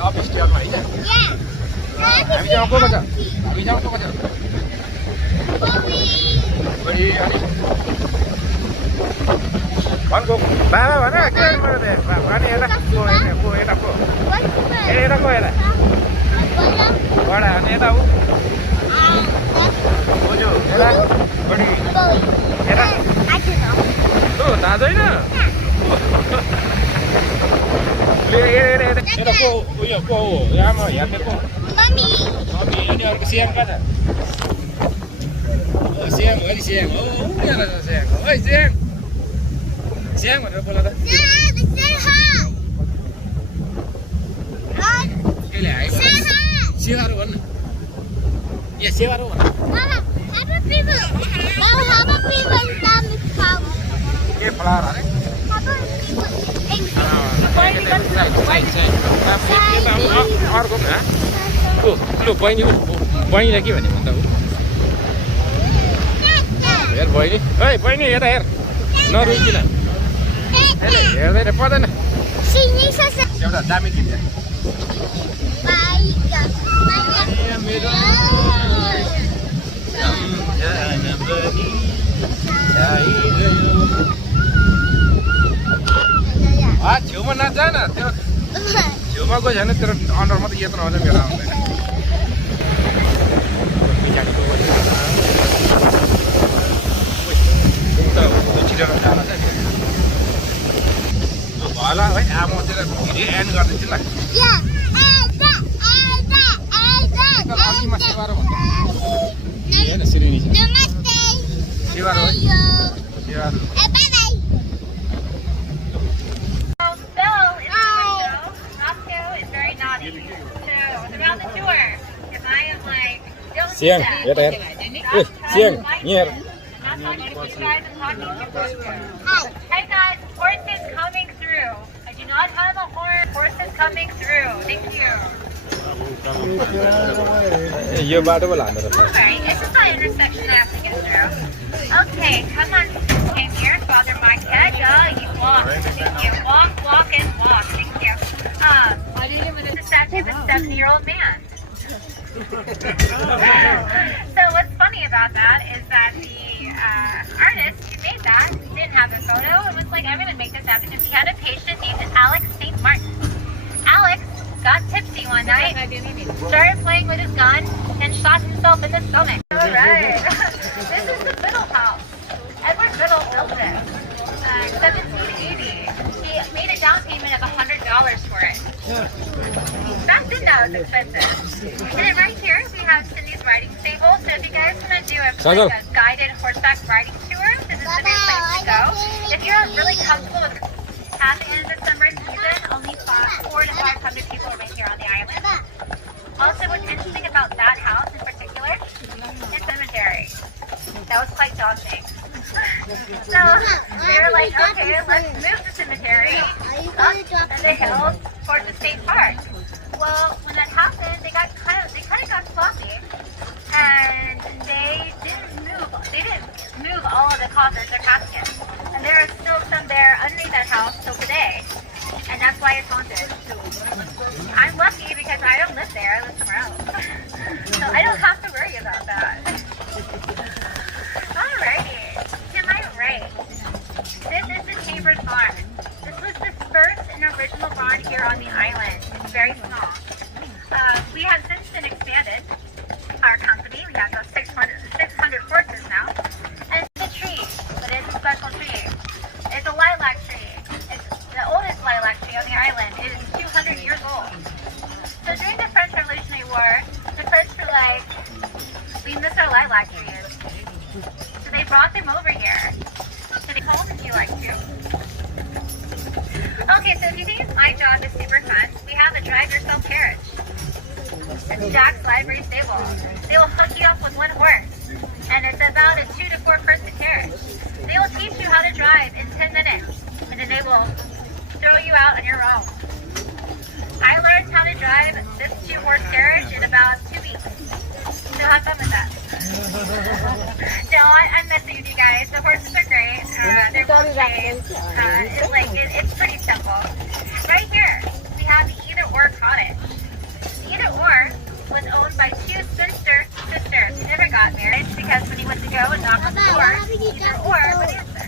Office Telma है हामी जाउँ को छ हामी जाउँ को छ बढी अनि भनको बाबा भन के गर्नु दे अनि यता को यता को यता को यता बडा अनि यता उ बोजू यता बढी यता तो दादैन यता को उयो को हो यहाँ हेर्ने को मम्मी अनि अर्को स्याङ कहाँ छ स्याङ हो नि स्याङ हो यहाँ छ स्याङ ओइ स्याङ स्याङ भनेर बोला त के ल्याएको सेवारो भन्न यहाँ सेवारो भन्न के फ्लावर अरे अर्को लु बहिनीलाई के भने भन्दा हेर बहिनी है बहिनी हेर हेर नरुकिन हेर्दैन पर्दैन एउटा दामी किन्छ छेउमा नजा न त्यो छेउमा गयो भने तेरो अन्डरमा त यत्रो आउँछ मेरो आउँदैन छिटो जान होला है आमा चाहिँ भिडियो एन्ड गरिदिन्छु ल अघिमा सेवारो भन्दा हेर्न सिरिनी छ सेवारो है सेवारो Siang, ya Ter. Siang, here. Hi guys, horses coming through. I do not have a horn. Horses coming through. Thank you. Yo bato wala na. Alright, it's just an intersection I have to get through. Okay, come on. Came here, Father Macknicac. You walk. Thank you. Walk and walk. Thank you. This is a 70-year-old man. So what's funny about that is that the artist who made that didn't have a photo. It was like, I'm going to make this happen. He had a patient named Alex St. Martin. Alex got tipsy one night, started playing with his gun, and shot himself in the stomach. Alright. This is the Biddle house. Edward Biddle built it. 1780. He made a down payment of $100 for it. Back then that was expensive. And then right here we have Cindy's riding stable. So if you guys want to do a guided horseback riding tour, this is the best place to go. If you're really comfortable with in the summer season, only 400 to 500 people are here on the island. Also, what's interesting about that house in particular is cemetery. That was quite daunting. So they were like, okay, let's move the cemetery up the hills towards the state park. Well, when that happened, they kind of got sloppy, and they didn't move all of the coffins or caskets, and there are still some there underneath that house till today, and that's why it's haunted. I'm lucky because I don't live there; I live somewhere else, so I don't have to worry about that. Alrighty, to my right, this is the Chambers Barn. This was the first and original barn here on the island. It's very small. We have since been expanded, our company. We have about 600 horses now. And it's a tree, but it's a special tree. It's a lilac tree. It's the oldest lilac tree on the island. It is 200 years old. So during the French Revolutionary War, the French were like, we miss our lilac trees. So they brought them over here. So they called if you like to. Okay, so if you think my job is super fun, we have a drive-yourself carriage. It's Jack's Library Stable. They will hook you up with one horse, and it's about a 2 to 4 person carriage. They will teach you how to drive in 10 minutes, and then they will throw you out on your own. I learned how to drive this 2-horse carriage in about 2 weeks. So have fun with that. No, I'm messing with you guys. The horses are great. They're well trained. It's pretty simple. Right here, we have the either or cottage. or either or would answer.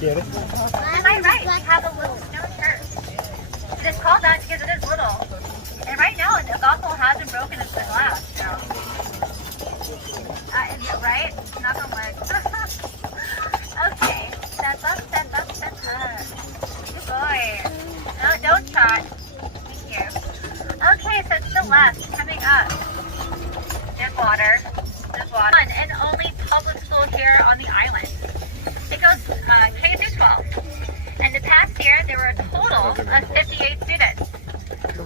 Get it? Am I right? We have a little stone church. It is called that because it is little. And right now, the gospel hasn't broken into the glass, so. Is it right? Knock on wood. Okay. Step up, step up, step up. Good boy. No, don't trot. Thank you. Okay, so to the left, coming up. There's water. There's water. And only public school here on the island. It goes K through 12. And the past year, there were a total of 58 students.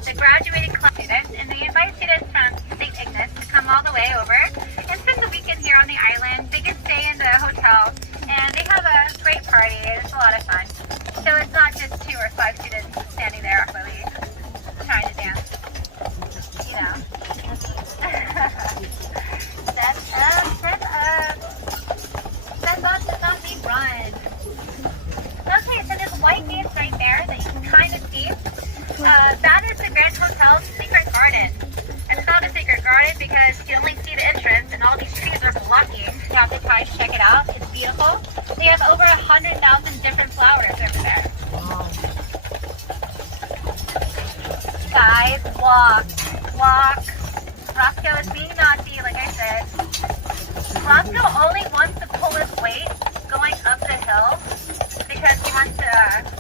The graduating class students, and they invite students from St. Ignace to come all the way over and spend the weekend here on the island. They can stay in the hotel, and they have a great party. It's a lot of fun. So it's not just 2 or 5 students standing there awkwardly trying to dance. You know. Step up, step up. Step up, step up, we run. Okay, so there's white gates right there that you can kind of see. That is the Grand Hotel's secret garden. It's called a secret garden because you only see the entrance and all these trees are blocking. You have to try to check it out. It's beautiful. They have over 100,000 different flowers over there. Guys, walk. Walk. Roscoe is being naughty, like I said. Roscoe only wants to pull his weight going up the hill because he wants to,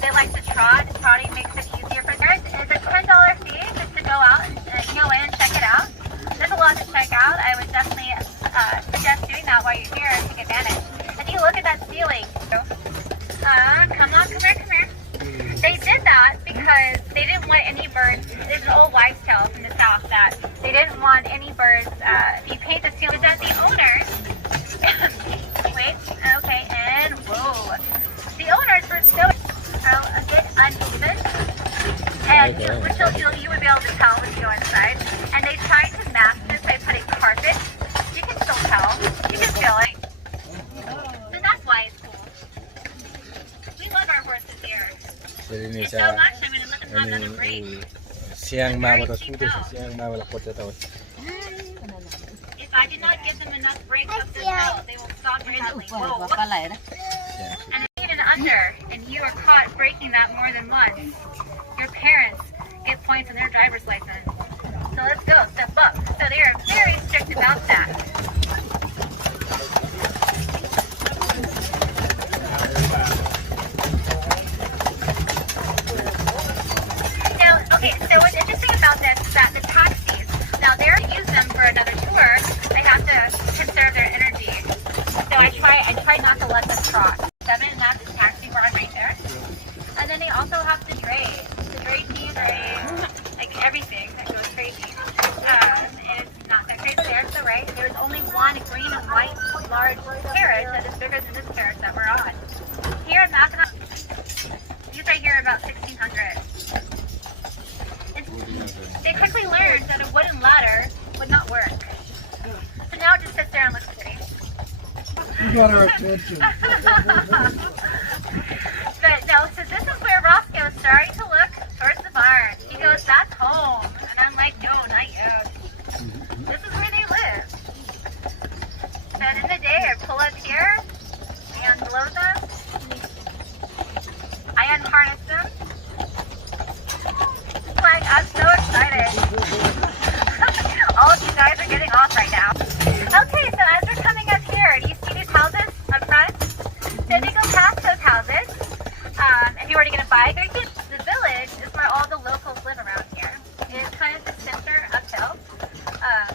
they like to trot. Trotting makes it easier for them. It's a $10 fee just to go out and go in and check it out. There's a lot to check out. I would definitely suggest doing that while you're here and take advantage. If you look at that ceiling, come on, come here. They did that because they didn't want any birds. There's an old wives' tale from the south that they didn't want any birds. If you paint the ceiling, that the owners. Wait, okay, and whoa. The owners were so a bit uneven, and you would be able to tell when you go inside. And they tried to mask this by putting carpet. You can still tell. You can feel it. So that's why it's cool. We love our horses here. It's so much. I'm going to let them have another break. Siang mawalas po din. Siang mawalak po tayo. If I do not give them enough breaks up this hill, they will stop randomly. Whoa. And under, and you are caught breaking that more than once, your parents get points on their driver's license. So let's go, step up. So they are very strict about that. Now, okay, so what's interesting about this is that the taxis, now they're use them for another tour, they have to conserve their energy. So I try not to let them trot. 7 has the taxi ride right there. And then they also have the dray. The dray team, like everything that goes crazy. It's not that crazy. There's the right. There's only one green and white large carriage that is bigger than this carriage that we're on. Here in Macknicac, these right here are about 1,600. They quickly learned that a wooden ladder would not work. So now it just sits there and looks pretty. You got our attention. But no, so this is where Roscoe is starting to look towards the barn. He goes, that's home. And I'm like, no, not you. This is where they live. So in the day, I pull up here, I unload them, I unharness them. Like, I'm so excited. All of you guys are getting off right now. Okay, so as we're coming up here, do you see these houses up front? So if you go past those houses, if you were to get a bike, the village is where all the locals live around here. It is kind of the center uphill.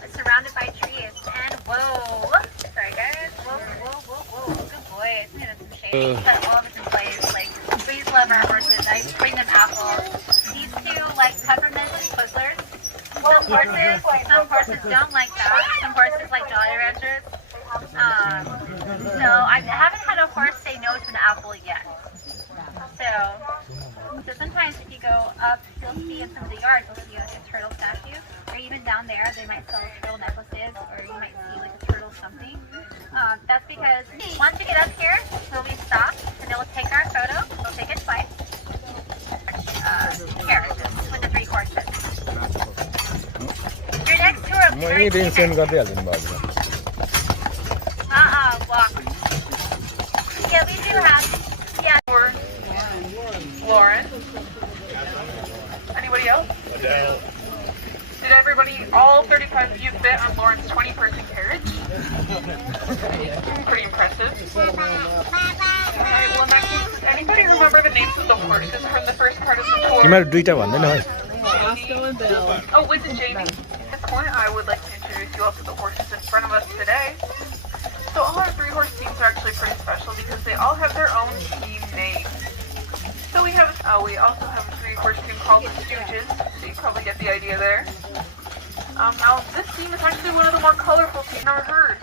It's surrounded by trees. And whoa, sorry guys, whoa, good boy. It's made some shade. Put all of this in place. Like, please love our horses. I bring them apples. These two like peppermint and Twizzlers. Some horses don't like that. Some horses like Jolly Ranchers. So I haven't had a horse say no to an apple yet. So sometimes if you go up, you'll see in some of the yards, you'll see like a turtle statue. Or even down there, they might sell turtle necklaces, or you might see like a turtle something. That's because once you get up here, we'll be stopped, and then we'll take our photo. We'll take it twice. Carriages with the 3 horses. Your next tour of Mo ini din sen gadel din ba? walk. But we do have, yeah. Lauren. Anybody else? Did everybody, all 35 of you fit on Lauren's 20-person carriage? Pretty impressive. Alright, well in that case, does anybody remember the names of the horses from the first part of the tour? तिमीहरू दुईटा भन्दैन है Oh, Wiz and Jamie. At this point, I would like to introduce you all to the horses in front of us today. So all our 3-horse teams are actually pretty special because they all have their own team names. So we also have a 3-horse team called the Stooges, so you probably get the idea there. Now this team is actually one of the more colorful teams I've ever heard.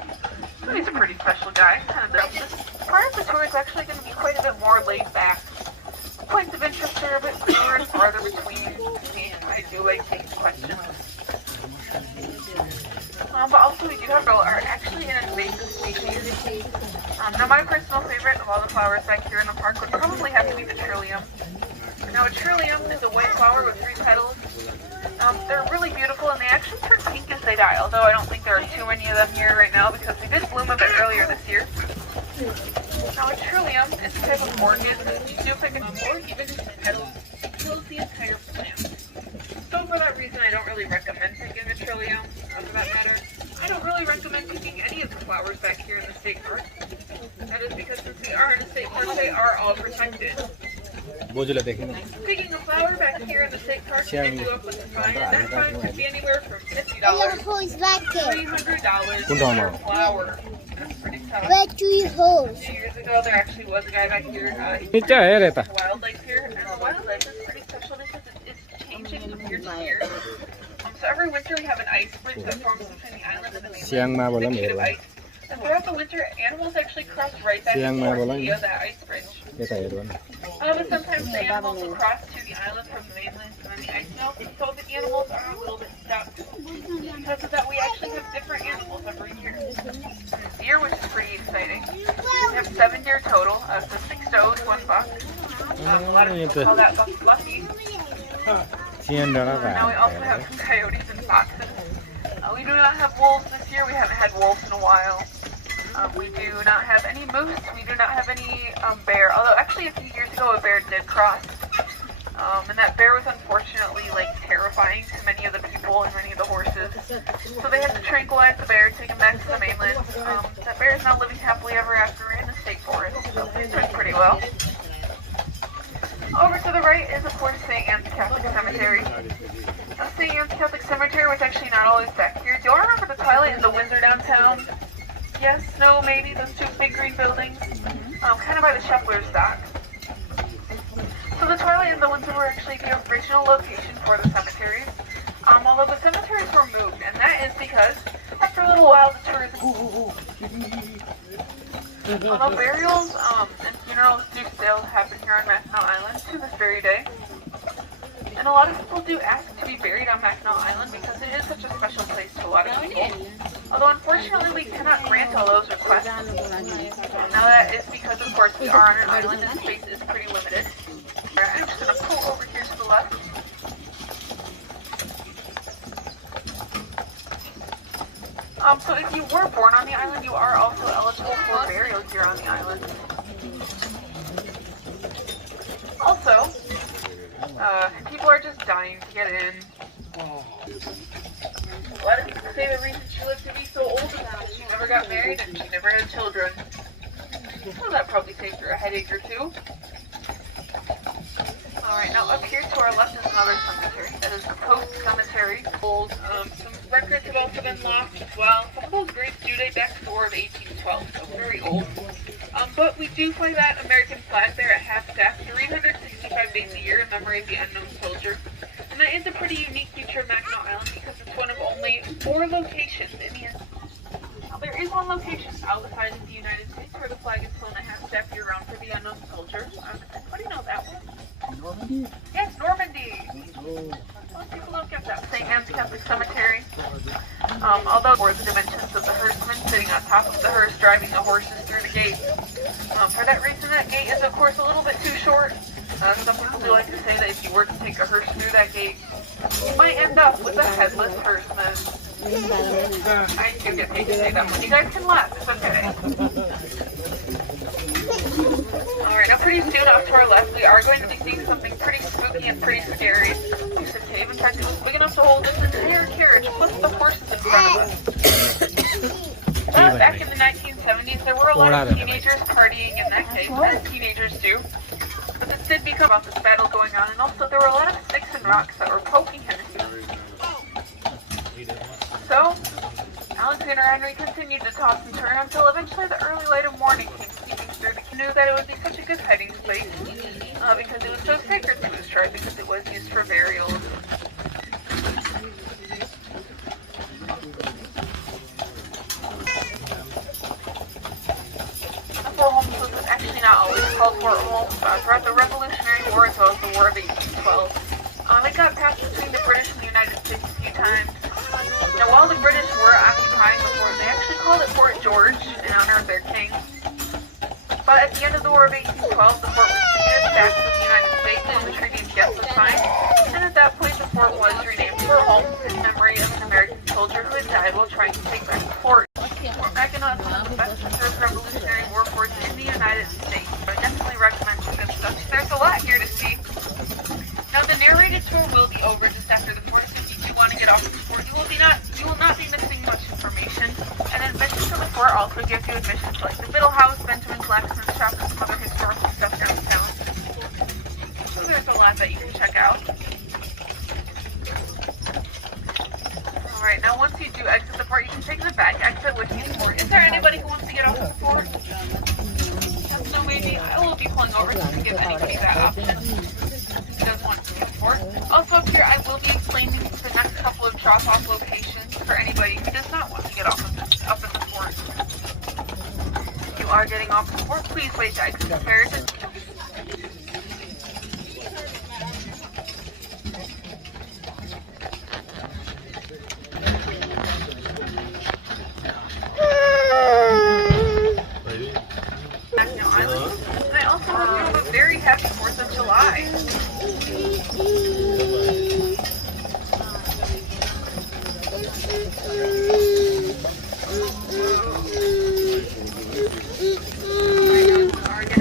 So he's a pretty special guy. This part of the tour is actually going to be quite a bit more laid back. Points of interest are a bit fewer and farther between, and I do like taking questions. But also we do have are actually an invasive species. Now my personal favorite of all the flowers back here in the park would probably have to be the trillium. Now a trillium is a white flower with 3 petals. They're really beautiful and they actually turn pink as they die, although I don't think there are too many of them here right now because they did bloom a bit earlier this year. Now a trillium is a type of orchid that you do pick up or even just the petals kills the entire plant. So for that reason I don't really recommend picking a trillium. For that matter, I don't really recommend picking any of the flowers back here in the state park. That is because since we are in a state park, they are all protected. Picking a flower back here in the state park can do up with a fine, and that fine could be anywhere from $50 to $300 per flower. That's pretty tough. Where do you hold? 2 years ago, there actually was a guy back here. He wildlife here, and the wildlife is pretty special because it's changing from year to year. So every winter we have an ice bridge that forms between the island and the mainland. Big sheet of ice. And throughout the winter, animals actually cross right back and forth via that ice bridge. But sometimes the animals will cross to the island from the mainland and then the ice melts, so the animals are a little bit stuck. Because of that, we actually have different animals every year. Deer, which is pretty exciting. We have 7 deer total, so 6 does, 1 buck. A lot of people call that Fluffy. Now we also have some coyotes and foxes. We do not have wolves this year. We haven't had wolves in a while. We do not have any moose. We do not have any bear. Although actually a few years ago a bear did cross. And that bear was unfortunately terrifying to many of the people and many of the horses. So they had to tranquilize the bear, take him back to the mainland. That bear is now living happily ever after in the state forest. So he's doing pretty well. Over to the right is, of course, St. Anne's Catholic Cemetery. St. Anne's Catholic Cemetery was actually not always back here. Do you all remember the Twilight and the Windsor downtown? Yes, no, maybe, those 2 big green buildings? Kind of by the Shepler's dock. So the Twilight and the Windsor were actually the original location for the cemeteries. Although the cemeteries were moved, and that is because after a little while the tourism... Although burials and funerals do still happen here on Mackinac Island to this very day. And a lot of people do ask to be buried on Mackinac Island because it is such a special place to a lot of people. Although unfortunately we cannot grant all those requests. Now that is because of course we are on an island and space is pretty limited. I'm just going to pull over here to the left. So if you were born on the island, you are also eligible for burial here on the island. Also, people are just dying to get in. A lot of people say the reason she lived to be so old is because she never got married and she never had children. Well, that probably saved her a headache or 2. Alright, now up here to our left is another cemetery. That is the Post Cemetery. Old, some records have also been lost as well. Some of those graves do date back to the War of 1812, so very old. But we do fly that American flag there at half-staff 365 days a year in memory of the unknown soldier. And that is a pretty unique feature of Mackinac Island because it's one of only 4 locations in the Now there is one location outside of the United States where the flag is flown at half-staff year-round for the unknown soldier. How do you know that one? Normandy? Yes, Normandy! Most people don't get that. St. Anne's Catholic Cemetery. Although for the dimensions of the herdsman sitting on top of the hearse driving the horses through the gate. For that reason, that gate is of course a little bit too short. Some people do like to say that if you were to take a hearse through that gate, you might end up with a headless herdsman. I do get paid to say that one. You guys can laugh, it's okay. pretty soon off to our left, we are going to be seeing something pretty spooky and pretty scary. Piece of tape. In fact, it was big enough to hold this entire carriage plus the horses in front of us. Back in the 1970s, there were a lot of teenagers partying in that cave, as teenagers do. But this did become about this battle going on, and also there were a lot of sticks and rocks that were poking him. So, Alexander Henry continued to toss and turn until eventually the early light of morning came seeping through. He knew that it would be such a good hiding place because it was so sacred to his tribe, because it was used for burials. Fort Holmes was actually not always called Fort Holmes. Throughout the Revolutionary War as well as the War of 1812, it got passed between the British and the United States a few times. Now, while the British were occupying the fort, they actually called it Fort George in honor of their king. But at the end of the War of 1812, the fort was ceded back to the United States when the Treaty of Ghent was signed, and at that point the fort was renamed Fort Holmes in memory of an American soldier who had died while trying to take back the fort. Fort Mackinac is one of the best preserved Revolutionary War forts in the United States, so I definitely recommend checking this stuff. There's a lot here to see. Now, the narrated tour will be over just after the fort, so if you do want to get off the fort, you will not be missing much information. And admission to the fort also gives you admission to like the Biddle House, Benjamin Blacksmith Shop, and some other historical stuff downtown. So there's a lot that you can check out. Alright, now once you do exit the fort, you can take the back exit with you to the fort. Is there anybody who wants to get off the fort? So maybe I will be pulling over just to give anybody that option. Who does want to do the fort. Also up here, I will be explaining the next couple of drop-off locations for anybody who does not want to get off of up at the fort. If you are getting off the fort, please wait to exit the carriage.